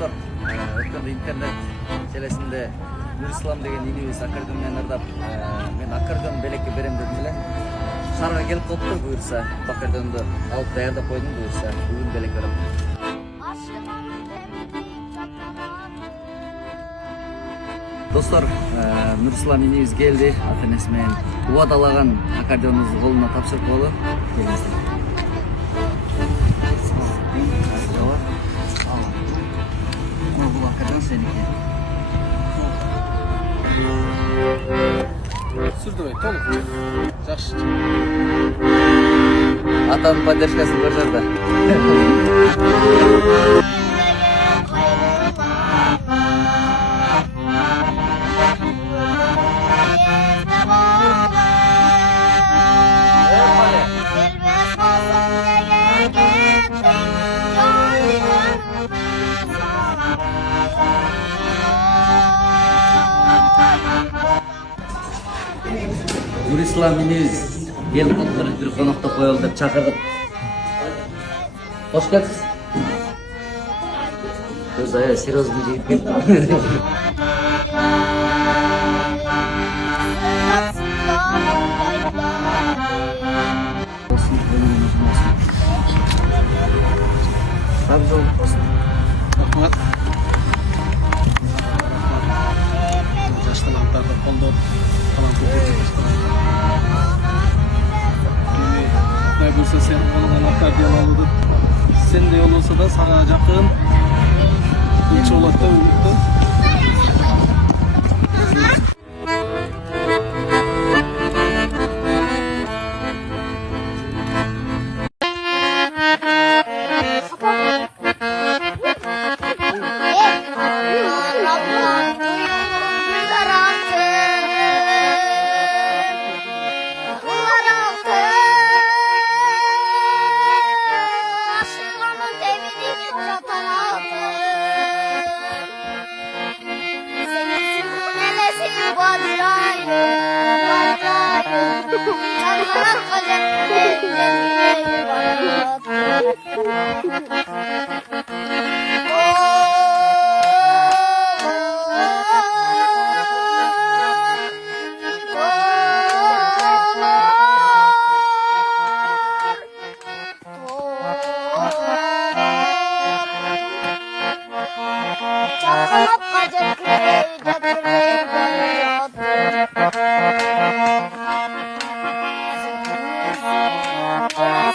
достор, өткөндө интернет желесинде Нурислам деген инибиз аккордеон менен ырдап, мен аккордеон белекке берем дедим эле. Шаарга келип калыптыр, буюрса, аккордеонду алып даярдап койдум, буюрса, бүгүн белек берем. Достор, Нурислам инибиз келди, ата-энеси менен убадалаган аккордеонубузду колуна тапшырып койду. Келиңиздер. Бул аккордеон сеники. Сүрдүбөй, толук. Жакшы. Атанын поддержкасын көрсөт да. Нурислам инибиз келип калыптыр, бир коноктоп коелу деп чакырдык. Кош келипсиз. Көз ая серьезный жигит келди. Рахмат. Жаш таланттарды колдоп, талант көрсөтүп Құдай көрсе сен қолыңан аккордеон алуды сендей болса да сага жакын кылчу болот деп үмүттөм. Thank you.